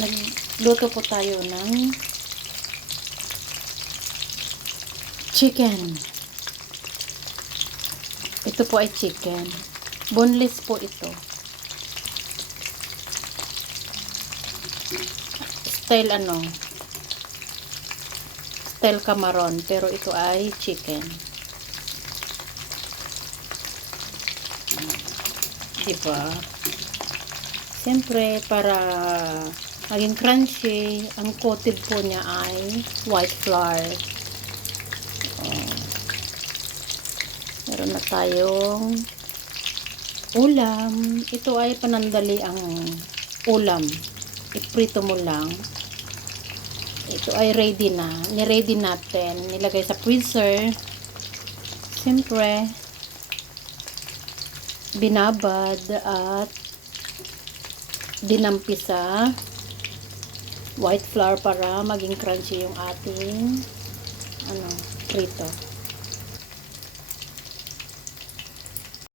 Nagluto po tayo ng chicken. Ito po ay chicken. Boneless po ito. Style style camaron, pero ito ay chicken. Diba? Siyempre, para maging crunchy, ang coated po niya ay white flour. Meron na tayong ulam. Ito ay panandali ang ulam. Iprito mo lang. Ito ay ready na. Ni-ready natin. Nilagay sa freezer. Siyempre, binabad at dinampi sa white flour para maging crunchy yung ating prito.